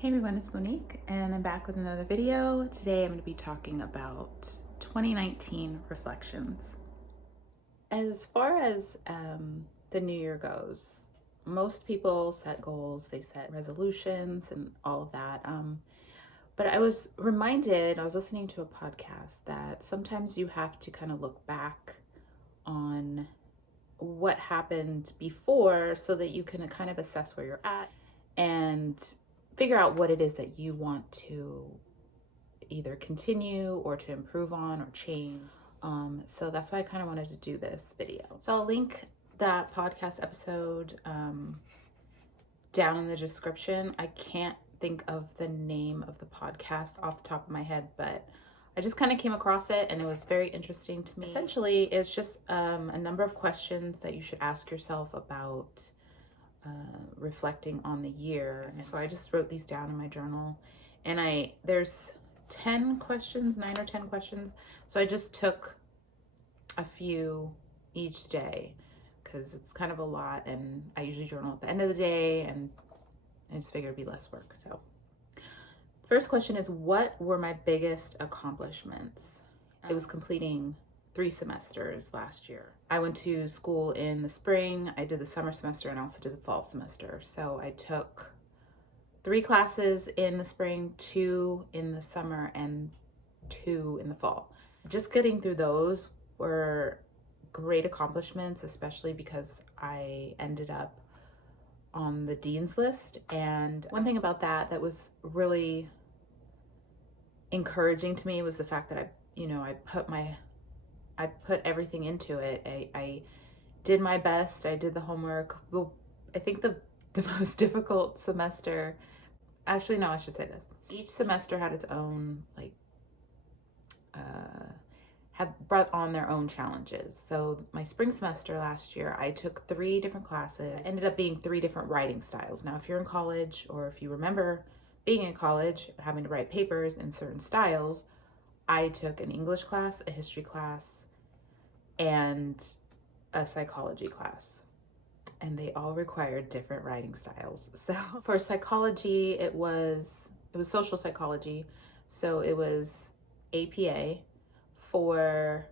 Hey everyone, it's Monique and I'm back with another video. Today I'm going to be talking about 2019 reflections. As far as the new year goes, most people set goals, they set resolutions and all of that. But I was listening to a podcast that sometimes you have to kind of look back on what happened before so that you can kind of assess where you're at and figure out what it is that you want to either continue or to improve on or change. So that's why I kind of wanted to do this video. So I'll link that podcast episode down in the description. I can't think of the name of the podcast off the top of my head, but I just kind of came across it and it was very interesting to me. Essentially, it's just a number of questions that you should ask yourself about reflecting on the year. So I just wrote these down in my journal, and there's 9 or 10 questions. So I just took a few each day because it's kind of a lot, and I usually journal at the end of the day, and I just figured it'd be less work. So first question is, what were my biggest accomplishments? It was completing 3 semesters last year. I went to school in the spring, I did the summer semester, and I also did the fall semester. So I took 3 classes in the spring, 2 in the summer, and 2 in the fall. Just getting through those were great accomplishments, especially because I ended up on the dean's list. And one thing about that was really encouraging to me was the fact that I put everything into it. I did my best. I did the homework. Well, I think the most difficult semester, actually, no, I should say this. Each semester had its own, had brought on their own challenges. So my spring semester last year, I took 3 different classes. It ended up being 3 different writing styles. Now, if you're in college, or if you remember being in college, having to write papers in certain styles, I took an English class, a history class, and a psychology class, and they all required different writing styles. So for psychology, it was social psychology, so it was APA. For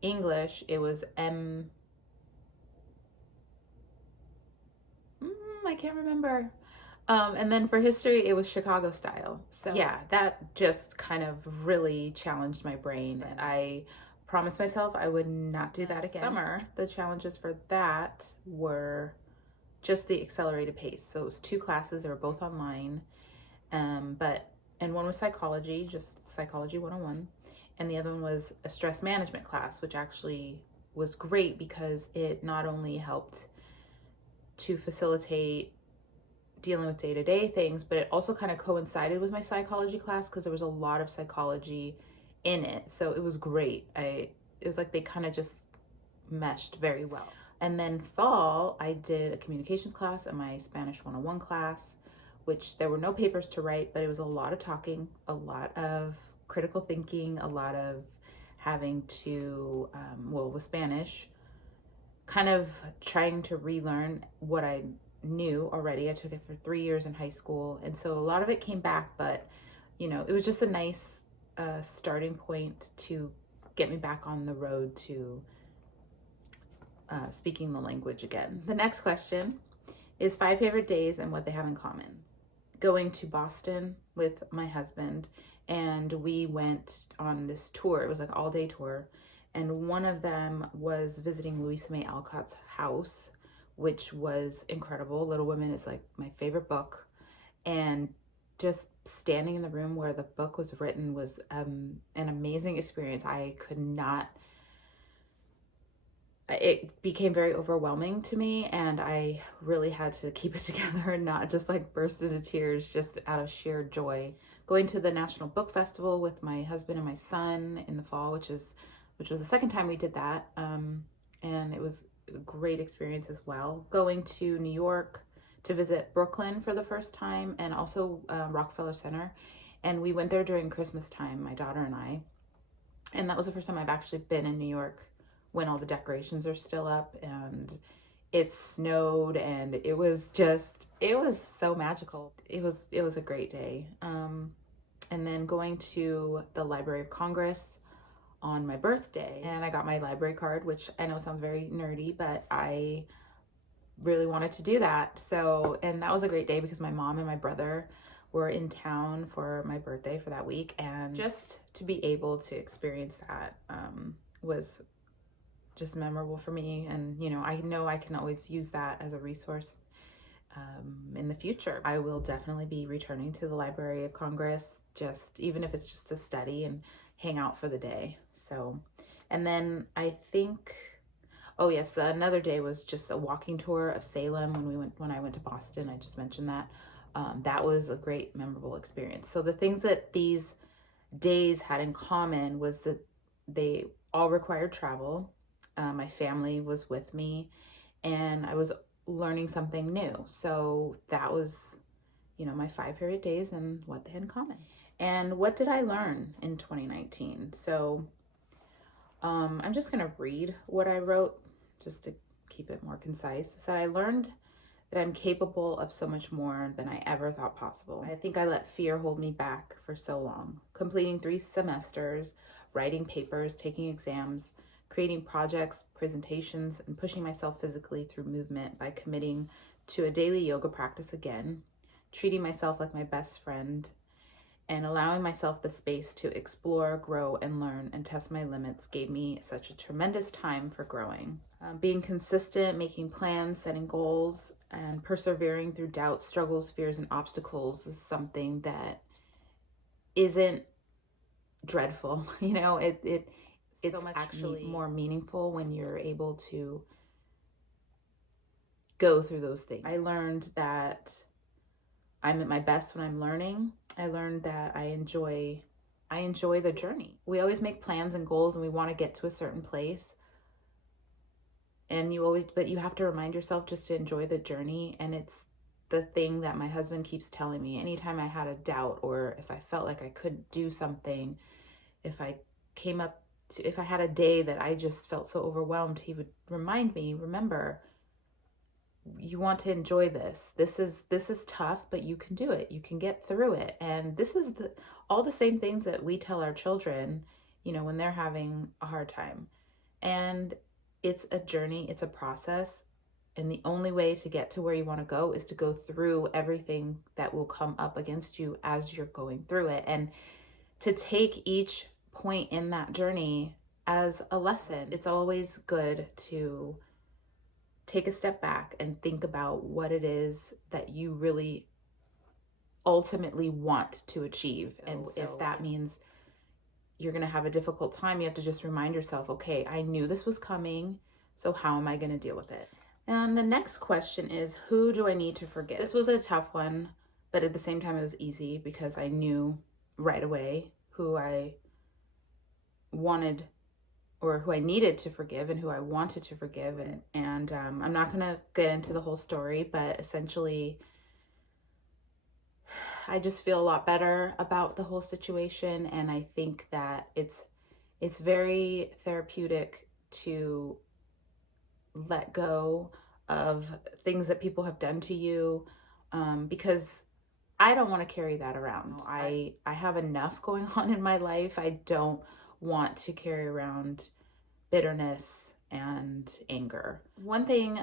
English, it was I can't remember. And then for history, it was Chicago style. So yeah, that just kind of really challenged my brain, and I promised myself I would not do that again. Summer, the challenges for that were just the accelerated pace. So it was 2 classes, they were both online, and one was psychology, just psychology 101, and the other one was a stress management class, which actually was great because it not only helped to facilitate dealing with day-to-day things, but it also kind of coincided with my psychology class because there was a lot of psychology in it. So it was great. It was like they kind of just meshed very well. And then fall, I did a communications class and my Spanish 101 class, which there were no papers to write, but it was a lot of talking, a lot of critical thinking, a lot of having to, with Spanish, kind of trying to relearn what I knew already. I took it for 3 years in high school, and so a lot of it came back, but it was just a nice starting point to get me back on the road to speaking the language again. The next question is 5 favorite days and what they have in common. Going to Boston with my husband, and we went on this tour. It was like an all-day tour, and one of them was visiting Louisa May Alcott's house, which was incredible. Little Women is like my favorite book, and just standing in the room where the book was written was an amazing experience. It became very overwhelming to me, and I really had to keep it together and not just like burst into tears just out of sheer joy. Going to the National Book Festival with my husband and my son in the fall, which was the second time we did that, and it was a great experience as well. Going to New York to visit Brooklyn for the first time, and also Rockefeller Center, and we went there during Christmas time, my daughter and I, and that was the first time I've actually been in New York when all the decorations are still up, and it snowed, and it was so magical. It was a great day. And then going to the Library of Congress on my birthday, and I got my library card, which I know sounds very nerdy, but I really wanted to do that. So, and that was a great day because my mom and my brother were in town for my birthday for that week, and just to be able to experience that was just memorable for me. And I know I can always use that as a resource in the future. I will definitely be returning to the Library of Congress, just even if it's just to study and hang out for the day. So, and then I think, oh yes, another day was just a walking tour of Salem when I went to Boston. I just mentioned that. That was a great, memorable experience. So the things that these days had in common was that they all required travel. My family was with me, and I was learning something new. So that was, my 5 favorite days and what they had in common. And what did I learn in 2019? So I'm just going to read what I wrote just to keep it more concise. So I learned that I'm capable of so much more than I ever thought possible. I think I let fear hold me back for so long. Completing 3 semesters, writing papers, taking exams, creating projects, presentations, and pushing myself physically through movement by committing to a daily yoga practice again, treating myself like my best friend, and allowing myself the space to explore, grow, and learn and test my limits gave me such a tremendous time for growing. Being consistent, making plans, setting goals, and persevering through doubts, struggles, fears, and obstacles is something that isn't dreadful. It's so much actually more meaningful when you're able to go through those things. I learned that I'm at my best when I'm learning. I learned that I enjoy the journey. We always make plans and goals and we want to get to a certain place. But you have to remind yourself just to enjoy the journey. And it's the thing that my husband keeps telling me. Anytime I had a doubt, or if I felt like I couldn't do something, if I had a day that I just felt so overwhelmed, he would remind me, remember, you want to enjoy this. This is tough, but you can do it. You can get through it. And this is all the same things that we tell our children, when they're having a hard time. And it's a journey, it's a process. And the only way to get to where you want to go is to go through everything that will come up against you as you're going through it. And to take each point in that journey as a lesson. It's always good to take a step back and think about what it is that you really ultimately want to achieve. And if that means you're going to have a difficult time, you have to just remind yourself, okay, I knew this was coming, so how am I going to deal with it? And the next question is, who do I need to forgive? This was a tough one, but at the same time it was easy because I knew right away who I wanted, or who I needed to forgive, and who I wanted to forgive. And I'm not going to get into the whole story, but essentially I just feel a lot better about the whole situation. And I think that it's very therapeutic to let go of things that people have done to you, because I don't want to carry that around. I have enough going on in my life. I don't want to carry around bitterness and anger. One thing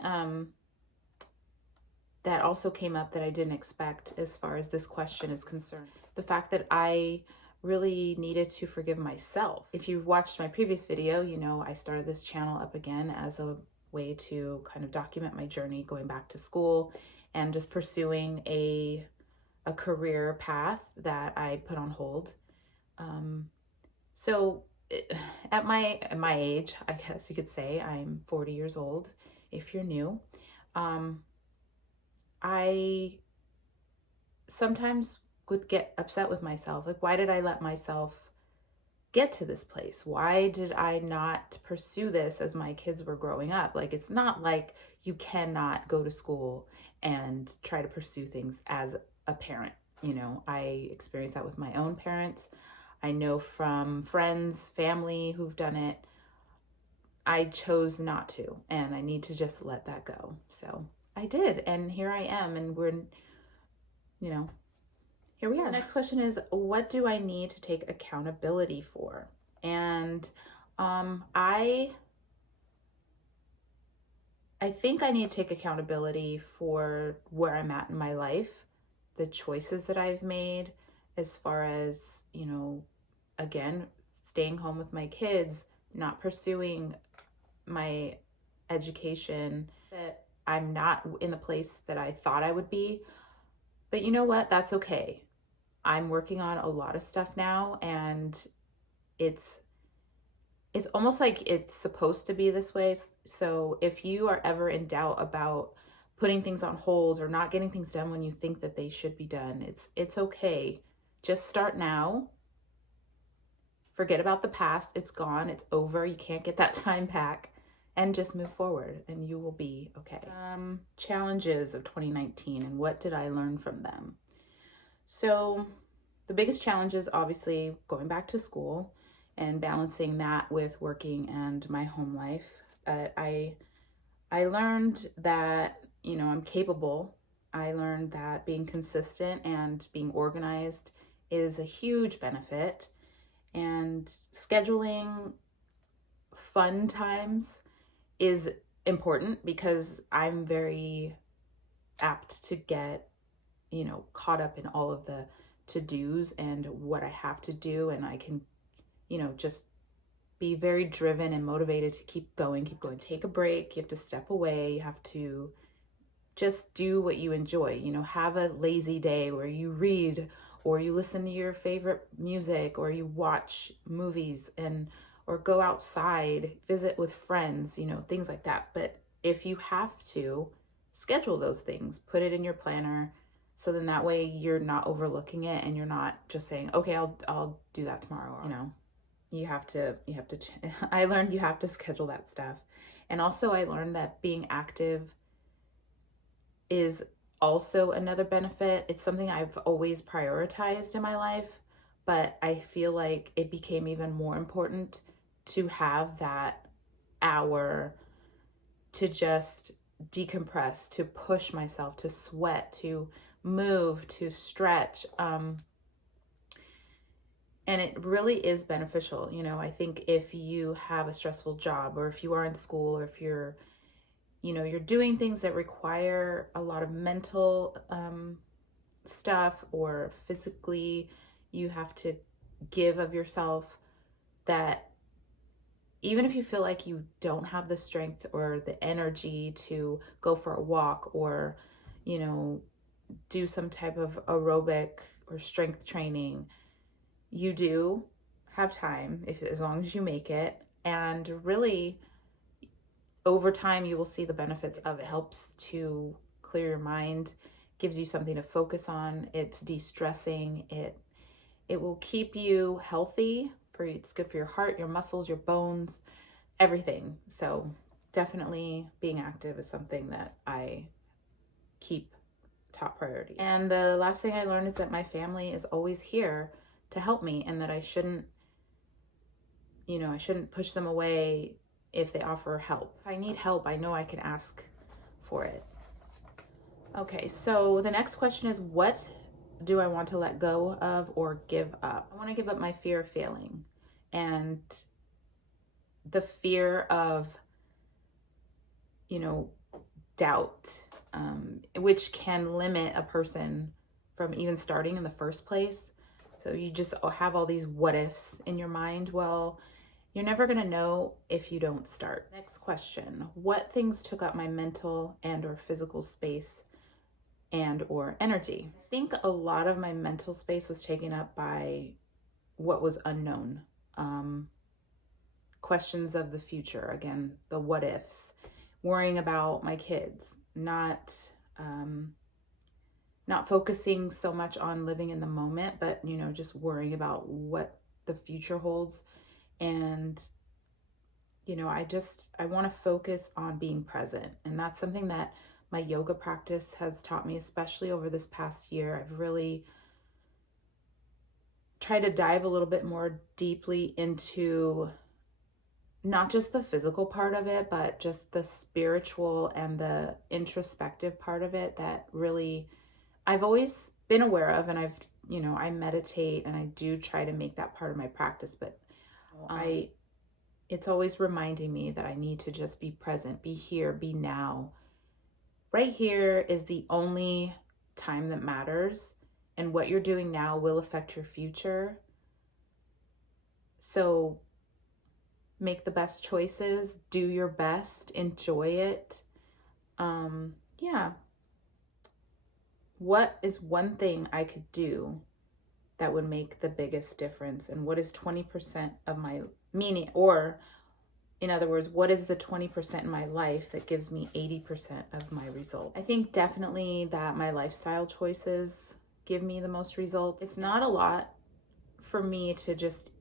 that also came up that I didn't expect as far as this question is concerned, the fact that I really needed to forgive myself. If you watched my previous video, I started this channel up again as a way to kind of document my journey going back to school and just pursuing a career path that I put on hold. So at my age, I guess you could say, I'm 40 years old, if you're new. I sometimes would get upset with myself. Like, why did I let myself get to this place? Why did I not pursue this as my kids were growing up? Like, it's not like you cannot go to school and try to pursue things as a parent. I experienced that with my own parents. I know from friends, family who've done it. I chose not to, and I need to just let that go. So I did, and here I am, and we're, here we are. The next question is, what do I need to take accountability for? And I think I need to take accountability for where I'm at in my life, the choices that I've made, as far as, again, staying home with my kids, not pursuing my education, that I'm not in the place that I thought I would be. But you know what? That's okay. I'm working on a lot of stuff now, and it's almost like it's supposed to be this way. So if you are ever in doubt about putting things on hold or not getting things done when you think that they should be done, it's okay. Just start now. Forget about the past. It's gone. It's over. You can't get that time back. And just move forward, and you will be okay. Challenges of 2019, and what did I learn from them? So the biggest challenge is obviously going back to school and balancing that with working and my home life. I learned that, I'm capable. I learned that being consistent and being organized is a huge benefit, and scheduling fun times is important, because I'm very apt to get, caught up in all of the to-dos and what I have to do. And I can, just be very driven and motivated to keep going. Take a break. You have to step away. You have to just do what you enjoy. Have a lazy day where you read, or you listen to your favorite music, or you watch movies, or go outside, visit with friends, things like that. But if you have to, schedule those things, put it in your planner, so then that way you're not overlooking it, and you're not just saying, okay, I'll do that tomorrow. You have to, I learned you have to schedule that stuff. And also I learned that being active is also another benefit. It's something I've always prioritized in my life, but I feel like it became even more important to have that hour to just decompress, to push myself, to sweat, to move, to stretch. And it really is beneficial. I think if you have a stressful job, or if you are in school, or if you're doing things that require a lot of mental stuff, or physically you have to give of yourself, that even if you feel like you don't have the strength or the energy to go for a walk, or, do some type of aerobic or strength training, you do have time, as long as you make it. And really, over time, you will see the benefits of it. It helps to clear your mind, gives you something to focus on. It's de-stressing. It will keep you healthy. It's good for your heart, your muscles, your bones, everything. So definitely being active is something that I keep top priority. And the last thing I learned is that my family is always here to help me, and that I shouldn't push them away if they offer help. If I need help, I know I can ask for it. Okay, so the next question is, what do I want to let go of or give up? I want to give up my fear of failing, and the fear of, doubt, which can limit a person from even starting in the first place. So you just have all these what ifs in your mind. Well, you're never going to know if you don't start. Next question. What things took up my mental and or physical space and or energy? I think a lot of my mental space was taken up by what was unknown. Questions of the future. Again, the what ifs. Worrying about my kids. Not focusing so much on living in the moment, but, just worrying about what the future holds. And, I want to focus on being present. And that's something that my yoga practice has taught me, especially over this past year. I've really tried to dive a little bit more deeply into not just the physical part of it, but just the spiritual and the introspective part of it that really I've always been aware of. And I meditate and I do try to make that part of my practice, but it's always reminding me that I need to just be present, be here, be now. Right here is the only time that matters, and what you're doing now will affect your future. So make the best choices, do your best, enjoy it. Yeah. What is one thing I could do that would make the biggest difference? And what is 20% of my meaning? Or in other words, what is the 20% in my life that gives me 80% of my result? I think definitely that my lifestyle choices give me the most results. It's not a lot for me to just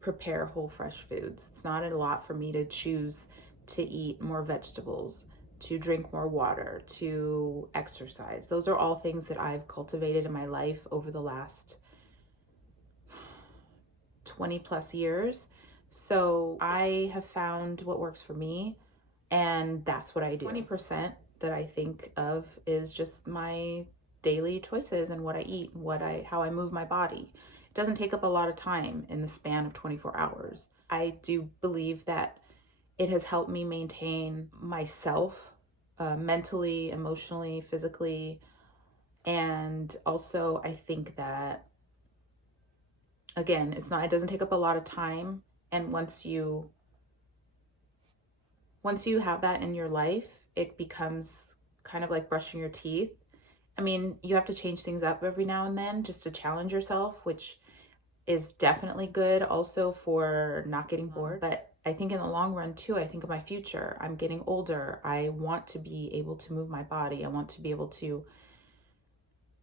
prepare whole fresh foods. It's not a lot for me to choose to eat more vegetables, to drink more water, to exercise. Those are all things that I've cultivated in my life over the last 20 plus years. So I have found what works for me, and that's what I do. 20% that I think of is just my daily choices and what I eat, how I move my body. It doesn't take up a lot of time in the span of 24 hours. I do believe that it has helped me maintain myself mentally, emotionally, physically. And also I think that, again, it doesn't take up a lot of time. And once you have that in your life, it becomes kind of like brushing your teeth. I mean, you have to change things up every now and then just to challenge yourself, which is definitely good also for not getting bored. But I think in the long run too, I think of my future. I'm getting older. I want to be able to move my body. I want to be able to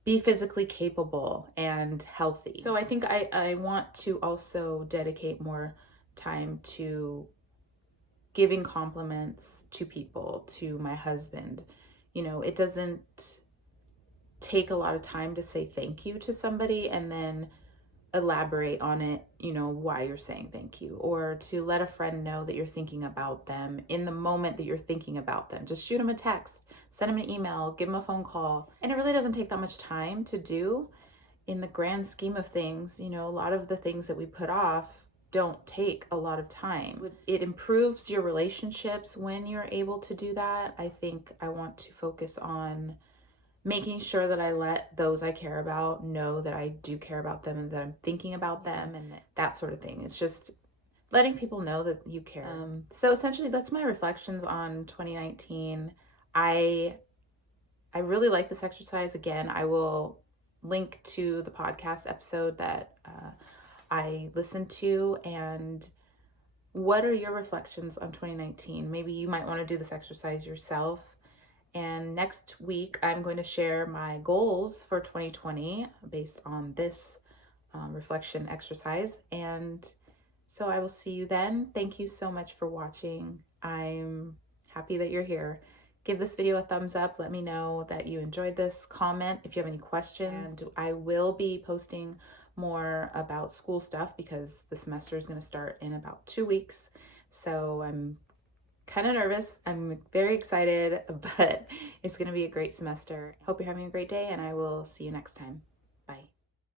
be physically capable and healthy. So I think I want to also dedicate more time to giving compliments to people, to my husband. It doesn't take a lot of time to say thank you to somebody and then elaborate on it, why you're saying thank you, or to let a friend know that you're thinking about them in the moment that you're thinking about them. Just shoot them a text, send them an email, give them a phone call. And it really doesn't take that much time to do in the grand scheme of things. A lot of the things that we put off don't take a lot of time. It improves your relationships when you're able to do that. I think I want to focus on making sure that I let those I care about know that I do care about them and that I'm thinking about them and that sort of thing. It's just letting people know that you care. So essentially that's my reflections on 2019. I really like this exercise. Again, I will link to the podcast episode that I listened to. And what are your reflections on 2019? Maybe you might want to do this exercise yourself. And next week, I'm going to share my goals for 2020 based on this reflection exercise. And so I will see you then. Thank you so much for watching. I'm happy that you're here. Give this video a thumbs up. Let me know that you enjoyed this. Comment if you have any questions. And I will be posting more about school stuff because the semester is going to start in about 2 weeks. So I'm kind of nervous. I'm very excited, but it's going to be a great semester. Hope you're having a great day, and I will see you next time. Bye.